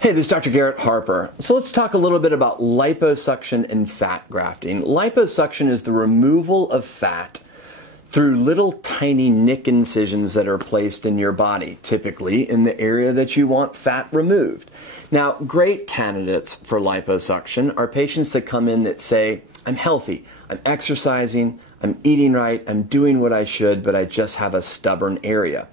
Hey, this is Dr. Garrett Harper. So let's talk a little bit about liposuction and fat grafting. Liposuction is the removal of fat through little tiny nick incisions that are placed in your body, typically in the area that you want fat removed. Now, great candidates for liposuction are patients that come in that say, I'm healthy, I'm exercising, I'm eating right, I'm doing what I should, but I just have a stubborn area.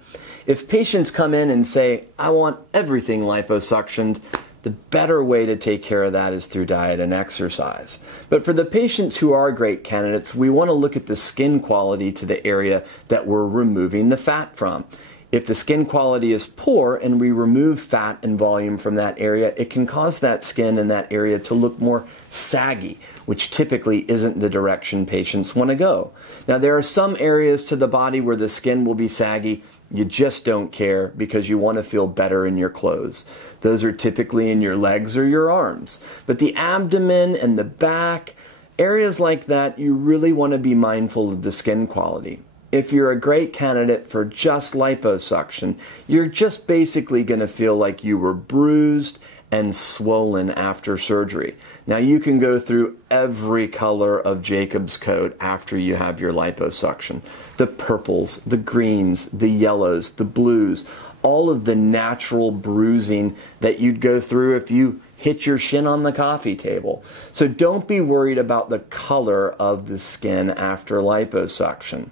If patients come in and say, I want everything liposuctioned, the better way to take care of that is through diet and exercise. But for the patients who are great candidates, we want to look at the skin quality to the area that we're removing the fat from. If the skin quality is poor and we remove fat and volume from that area, it can cause that skin in that area to look more saggy, which typically isn't the direction patients want to go. Now, there are some areas to the body where the skin will be saggy. You just don't care because you want to feel better in your clothes. Those are typically in your legs or your arms. But the abdomen and the back, areas like that, you really want to be mindful of the skin quality. If you're a great candidate for just liposuction, you're just basically going to feel like you were bruised and swollen after surgery. Now, you can go through every color of Jacob's coat after you have your liposuction. The purples, the greens, the yellows, the blues, all of the natural bruising that you'd go through if you hit your shin on the coffee table. So don't be worried about the color of the skin after liposuction.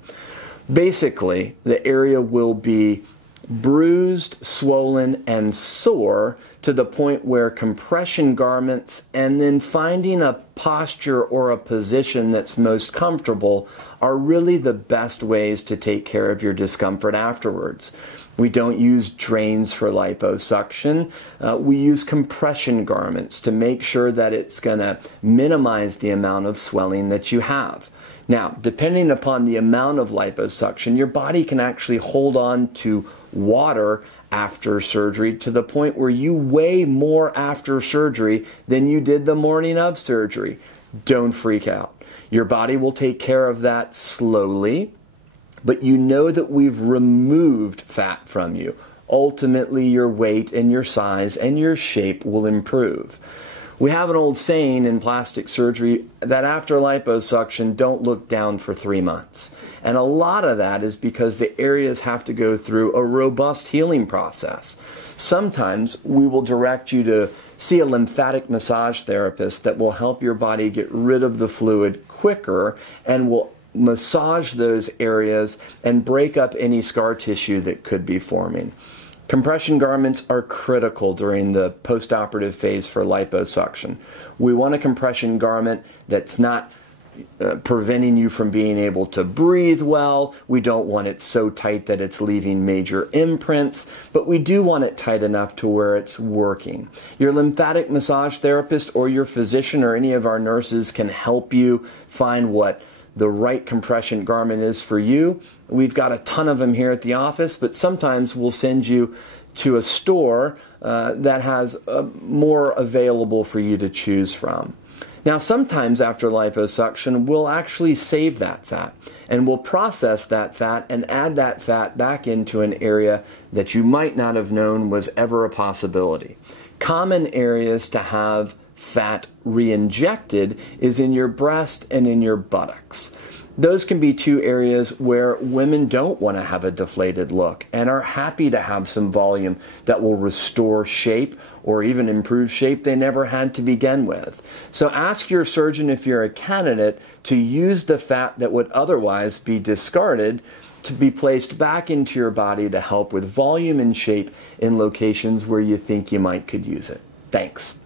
Basically, the area will be bruised, swollen, and sore to the point where compression garments and then finding a posture or a position that's most comfortable are really the best ways to take care of your discomfort afterwards. We don't use drains for liposuction. We use compression garments to make sure that it's going to minimize the amount of swelling that you have. Now, depending upon the amount of liposuction, your body can actually hold on to water after surgery to the point where you weigh more after surgery than you did the morning of surgery. Don't freak out. Your body will take care of that slowly, but you know that we've removed fat from you. Ultimately, your weight and your size and your shape will improve. We have an old saying in plastic surgery that after liposuction, don't look down for 3 months. And a lot of that is because the areas have to go through a robust healing process. Sometimes we will direct you to see a lymphatic massage therapist that will help your body get rid of the fluid quicker and will massage those areas and break up any scar tissue that could be forming. Compression garments are critical during the postoperative phase for liposuction. We want a compression garment that's not preventing you from being able to breathe well. We don't want it so tight that it's leaving major imprints, but we do want it tight enough to where it's working. Your lymphatic massage therapist or your physician or any of our nurses can help you find what the right compression garment is for you. We've got a ton of them here at the office, but sometimes we'll send you to a store that has more available for you to choose from. Now, sometimes after liposuction, we'll actually save that fat and we'll process that fat and add that fat back into an area that you might not have known was ever a possibility. Common areas to have fat re-injected is in your breast and in your buttocks. Those can be two areas where women don't want to have a deflated look and are happy to have some volume that will restore shape or even improve shape they never had to begin with. So ask your surgeon if you're a candidate to use the fat that would otherwise be discarded to be placed back into your body to help with volume and shape in locations where you think you might could use it. Thanks.